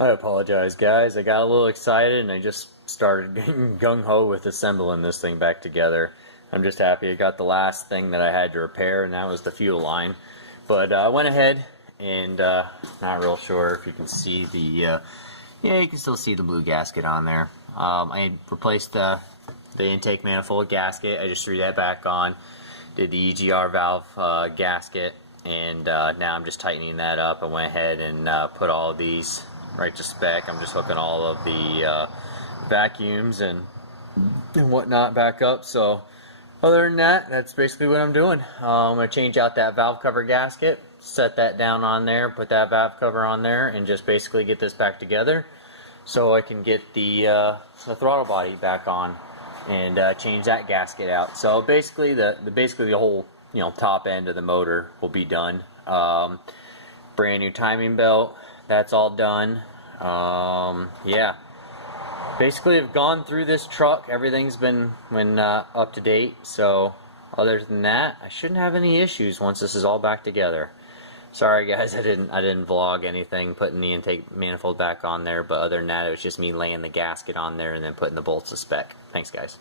I apologize, guys. I got a little excited and I just started getting gung-ho with assembling this thing back together. I'm just happy I got the last thing that I had to repair, and that was the fuel line. But I went ahead and not real sure if you can see the yeah, you can still see the blue gasket on there. I replaced the intake manifold gasket. I just threw that back on, did the EGR valve gasket, and now I'm just tightening that up. I went ahead and put all of these right to spec. I'm just hooking all of the vacuums and whatnot back up. So other than that, that's basically what I'm doing. I'm going to change out that valve cover gasket, set that down on there, put that valve cover on there, and just basically get this back together so I can get the throttle body back on and change that gasket out. So basically the whole top end of the motor will be done. Brand new timing belt, that's all done. Yeah, basically I've gone through this truck. Everything's been up to date. So other than that, I shouldn't have any issues once this is all back together. Sorry guys, I didn't vlog anything putting the intake manifold back on there, but other than that, it was just me laying the gasket on there and then putting the bolts to spec. Thanks guys.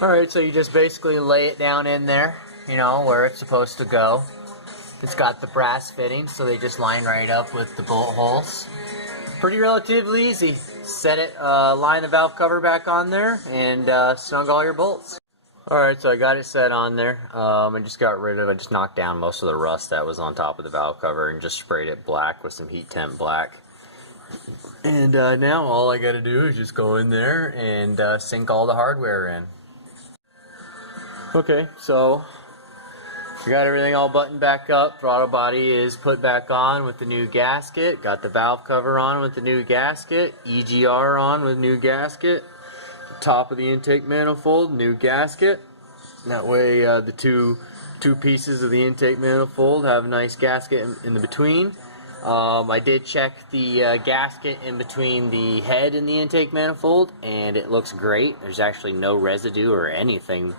Alright, so you just basically lay it down in there, where it's supposed to go. It's got the brass fittings, so they just line right up with the bolt holes. Pretty relatively easy. Set it, line the valve cover back on there, and snug all your bolts. Alright, so I got it set on there. I just knocked down most of the rust that was on top of the valve cover and just sprayed it black with some heat temp black. And now all I gotta do is just go in there and sink all the hardware in. Okay, so I got everything all buttoned back up. Throttle body is put back on with the new gasket. Got the valve cover on with the new gasket. EGR on with new gasket. Top of the intake manifold, new gasket. That way the two pieces of the intake manifold have a nice gasket in the between. I did check the gasket in between the head and the intake manifold, and it looks great. There's actually no residue or anything.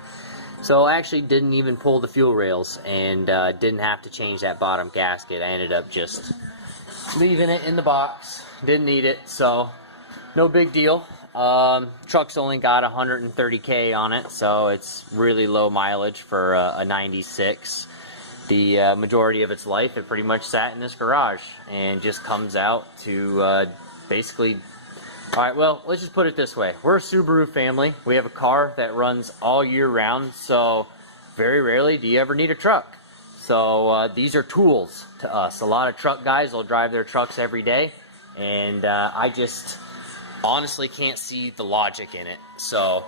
So I actually didn't even pull the fuel rails and didn't have to change that bottom gasket. I ended up just leaving it in the box. Didn't need it, so no big deal. Truck's only got 130K on it, so it's really low mileage for a 96. The majority of its life, it pretty much sat in this garage and just comes out to basically... Alright, well, let's just put it this way. We're a Subaru family. We have a car that runs all year round, so very rarely do you ever need a truck. So these are tools to us. A lot of truck guys will drive their trucks every day, and I just honestly can't see the logic in it. So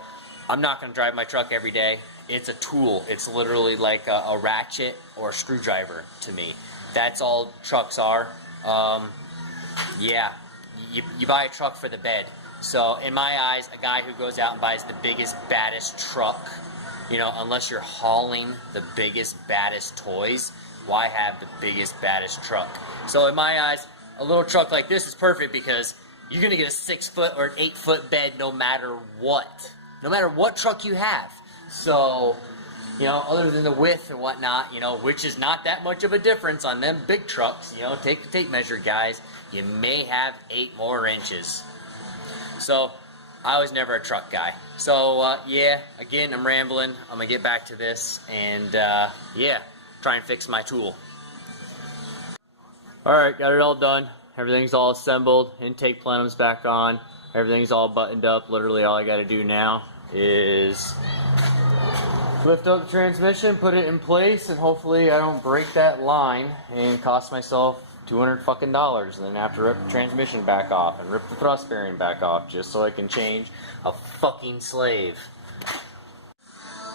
I'm not going to drive my truck every day. It's a tool. It's literally like a ratchet or a screwdriver to me. That's all trucks are. Yeah. You buy a truck for the bed. So in my eyes, a guy who goes out and buys the biggest, baddest truck, unless you're hauling the biggest, baddest toys, why have the biggest, baddest truck? So in my eyes, a little truck like this is perfect because you're going to get a 6-foot or an 8-foot bed no matter what. No matter what truck you have. So, other than the width and whatnot, which is not that much of a difference on them big trucks, take the tape measure, guys. You may have 8 more inches. So, I was never a truck guy. So, yeah, again, I'm rambling. I'm going to get back to this and, yeah, try and fix my tool. Alright, got it all done. Everything's all assembled. Intake plenum's back on. Everything's all buttoned up. Literally all I got to do now is lift up the transmission, put it in place, and hopefully I don't break that line and cost myself $200 fucking dollars, and then have to rip the transmission back off and rip the thrust bearing back off just so I can change a fucking slave.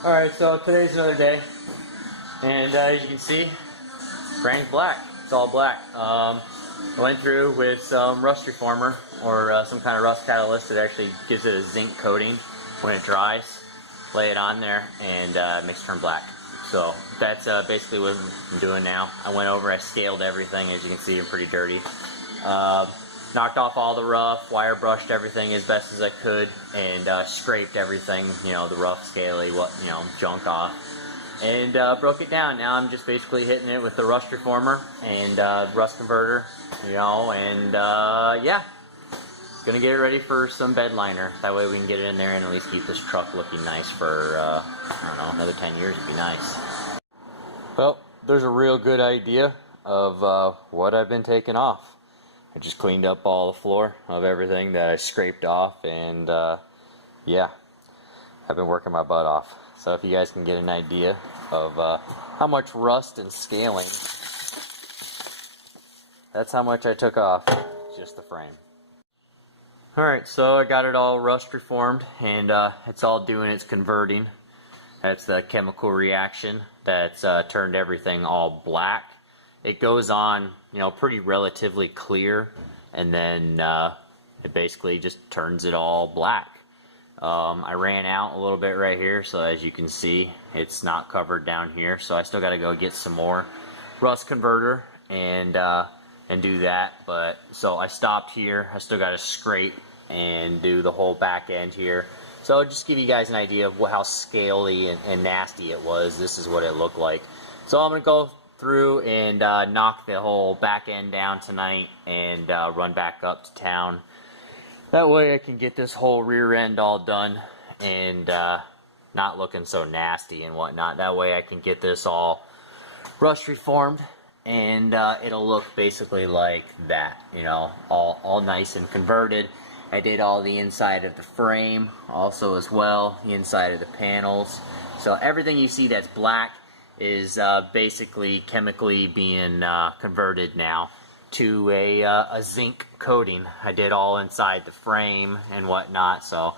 Alright, so today's another day, and as you can see, brand black. It's all black. I went through with some rust reformer or some kind of rust catalyst that actually gives it a zinc coating when it dries. Lay it on there and it makes it turn black. So that's basically what I'm doing now. I went over, I scaled everything. As you can see, I'm pretty dirty. Knocked off all the rough, wire brushed everything as best as I could, and scraped everything, the rough, scaly, junk off. And broke it down. Now I'm just basically hitting it with the rust reformer and rust converter, and yeah, gonna get it ready for some bed liner. That way we can get it in there and at least keep this truck looking nice for, I don't know, another 10 years would be nice. Well, there's a real good idea of what I've been taking off. I just cleaned up all the floor of everything that I scraped off, and yeah, I've been working my butt off. So if you guys can get an idea of how much rust and scaling, that's how much I took off, just the frame. Alright, so I got it all rust reformed, and it's all doing its converting. That's the chemical reaction that's turned everything all black. It goes on, you know, pretty relatively clear, and then it basically just turns it all black. I ran out a little bit right here, so as you can see, it's not covered down here, so I still got to go get some more rust converter and do that. But so I stopped here. I still got to scrape and do the whole back end here. So just give you guys an idea of how scaly and nasty it was. This is what it looked like. So I'm going to go through and knock the whole back end down tonight and run back up to town. That way I can get this whole rear end all done and not looking so nasty and whatnot. That way I can get this all rust reformed, and it'll look basically like that, you know, all nice and converted. I did all the inside of the frame also as well, the inside of the panels. So everything you see that's black is basically chemically being converted now to a zinc coating. I did all inside the frame and whatnot. So,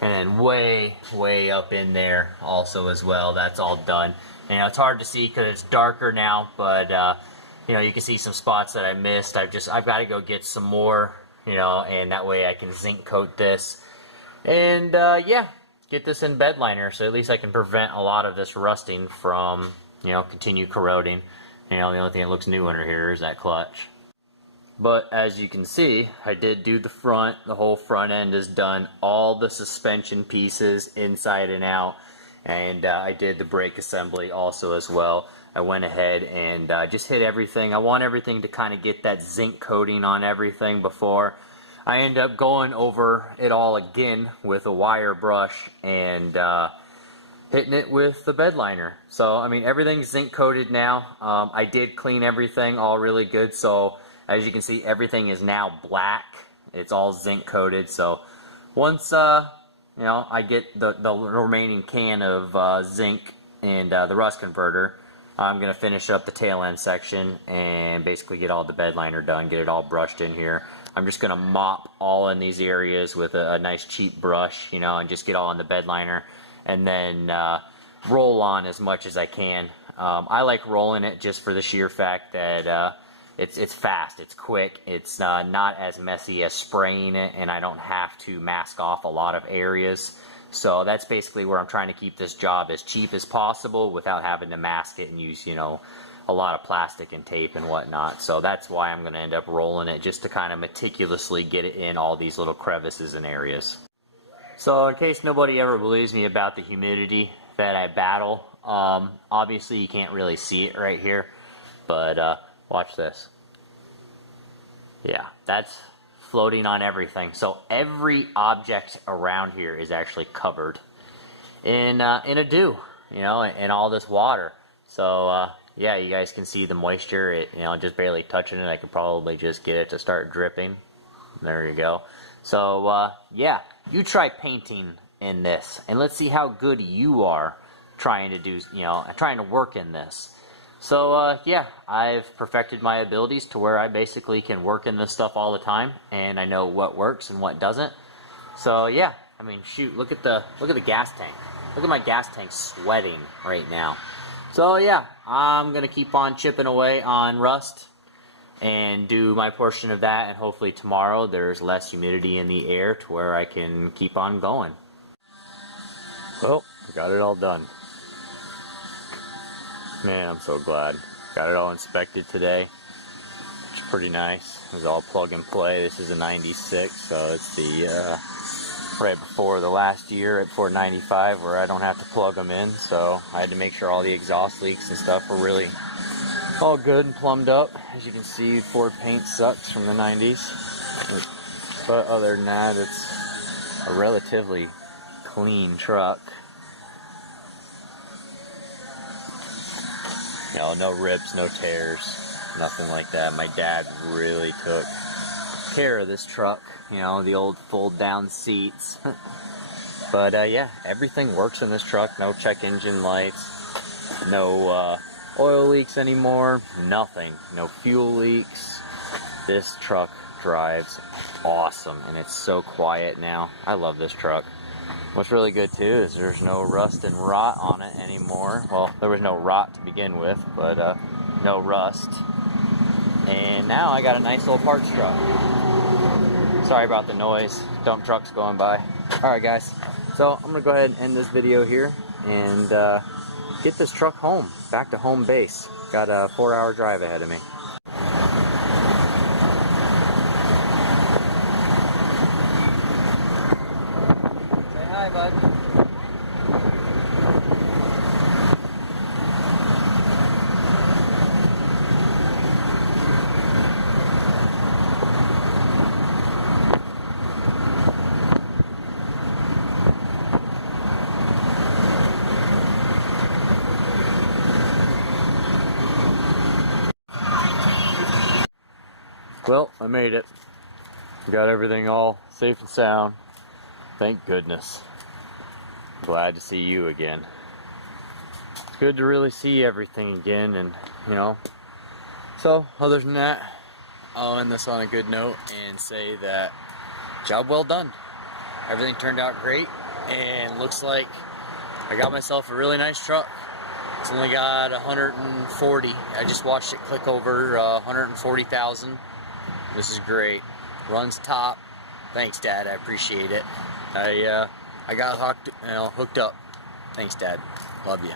and then way up in there also as well, that's all done. And, you know, it's hard to see because it's darker now, but you know, you can see some spots that I missed. I've got to go get some more, you know, and that way I can zinc coat this and yeah, get this in bed liner, so at least I can prevent a lot of this rusting from, you know, continue corroding. You know, the only thing that looks new under here is that clutch. But as you can see, I did do the front. The whole front end is done, all the suspension pieces inside and out, and I did the brake assembly also as well. I went ahead and just hit everything. I want everything to kind of get that zinc coating on everything before I end up going over it all again with a wire brush and hitting it with the bed liner. So, I mean, everything's zinc coated now. I did clean everything all really good, so as you can see, everything is now black. It's all zinc coated. So once you know, I get the remaining can of zinc and the rust converter, I'm going to finish up the tail end section and basically get all the bed liner done, get it all brushed in here. I'm just going to mop all in these areas with a nice cheap brush, you know, and just get all in the bed liner, and then roll on as much as I can. I like rolling it just for the sheer fact that it's fast, it's quick, it's not as messy as spraying it, and I don't have to mask off a lot of areas. So that's basically where I'm trying to keep this job as cheap as possible without having to mask it and use, you know, a lot of plastic and tape and whatnot. So that's why I'm going to end up rolling it, just to kind of meticulously get it in all these little crevices and areas. So in case nobody ever believes me about the humidity that I battle, obviously you can't really see it right here, but watch this. Yeah, that's floating on everything. So every object around here is actually covered in a dew, you know, in all this water. So yeah, you guys can see the moisture. It, you know, just barely touching it. I could probably just get it to start dripping. There you go. So yeah, you try painting in this, and let's see how good you are trying to do, you know, trying to work in this. So yeah, I've perfected my abilities to where I basically can work in this stuff all the time, and I know what works and what doesn't. So yeah, I mean, shoot, look at the gas tank. Look at my gas tank sweating right now. So yeah, I'm gonna keep on chipping away on rust and do my portion of that, and hopefully tomorrow there's less humidity in the air to where I can keep on going. Well, got it all done. Man, I'm so glad. Got it all inspected today. It's pretty nice. It was all plug and play. This is a 96, so it's the right before the last year, right before 95, where I don't have to plug them in. So I had to make sure all the exhaust leaks and stuff were really all good and plumbed up. As you can see, Ford paint sucks from the 90s. But other than that, it's a relatively clean truck. You know, no rips, no tears, nothing like that. My dad really took care of this truck. You know, the old fold down seats. But yeah, everything works in this truck. No check engine lights, no oil leaks anymore, nothing, no fuel leaks. This truck drives awesome, and it's so quiet now. I love this truck. What's really good too is there's no rust and rot on it anymore. Well, there was no rot to begin with, but no rust. And now I got a nice little parts truck. Sorry about the noise, dump trucks going by. Alright guys, so I'm gonna go ahead and end this video here and get this truck home, back to home base. Got a 4-hour drive ahead of me. Say hi, bud. Well, I made it. Got everything all safe and sound. Thank goodness. Glad to see you again. It's good to really see everything again, and you know. So, other than that, I'll end this on a good note and say that job well done. Everything turned out great, and looks like I got myself a really nice truck. It's only got 140. I just watched it click over 140,000. This is great. Runs top. Thanks, Dad. I appreciate it. I got hooked up. Thanks, Dad. Love you.